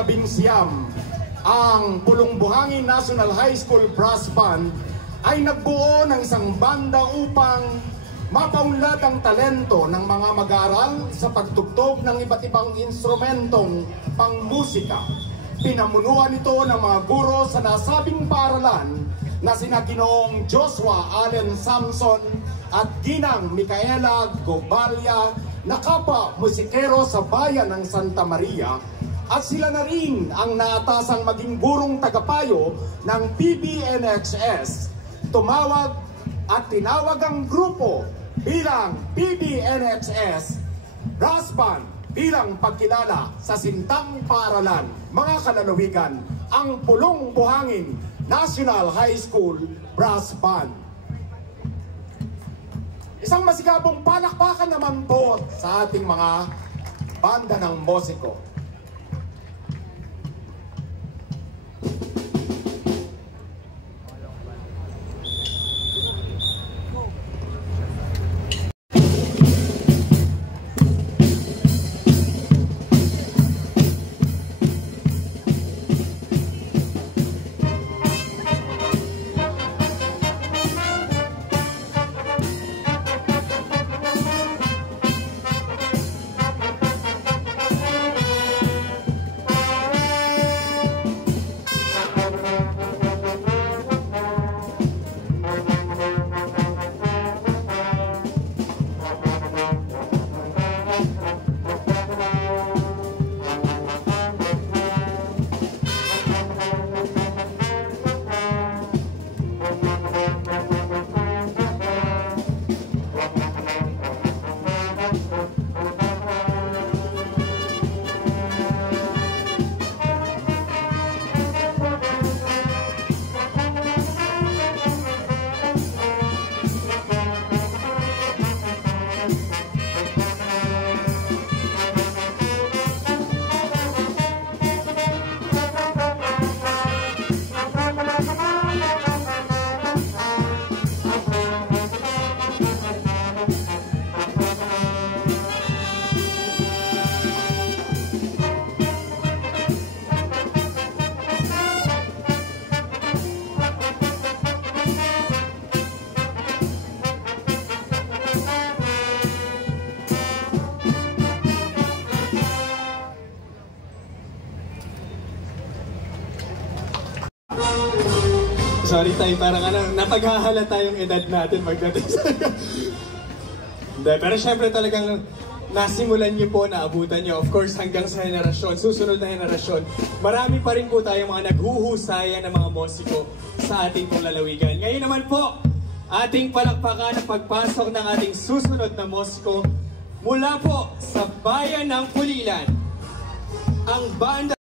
ika-19, ang Pulong-Buhangin National High School Brass Band ay nagbuo ng isang banda upang mapaunlad ang talento ng mga mag-aaral sa pagtugtog ng iba't ibang instrumentong pangmusika. Pinamunuan ito ng mga guro sa nasabing paaralan na sina Ginoong Joshua Allen Samson at Ginang Micaela Gobalia na kapwa musikero sa bayan ng Santa Maria, at sila na rin ang naatasang maging gurong tagapayo ng PBNHS. Tumawag at tinawag ang grupo bilang PBNHS Brass Band bilang pagkilala sa sintang paaralan. Mga kalalawigan, ang Pulong-Buhangin National High School Brass Band. Isang masigabong palakpakan naman po sa ating mga banda ng musiko. Sorry tayo, parang napaghahala tayong edad natin pagdating sa... Hindi, pero syempre talagang nasimulan niyo po, naabutan niyo, of course, hanggang sa henerasyon, susunod na henerasyon. Marami pa rin po tayong mga naghuhusaya ng mga musiko sa ating pong lalawigan. Ngayon naman po, ating palakpakan ang pagpasok ng ating susunod na musiko mula po sa bayan ng Pulilan. Ang banda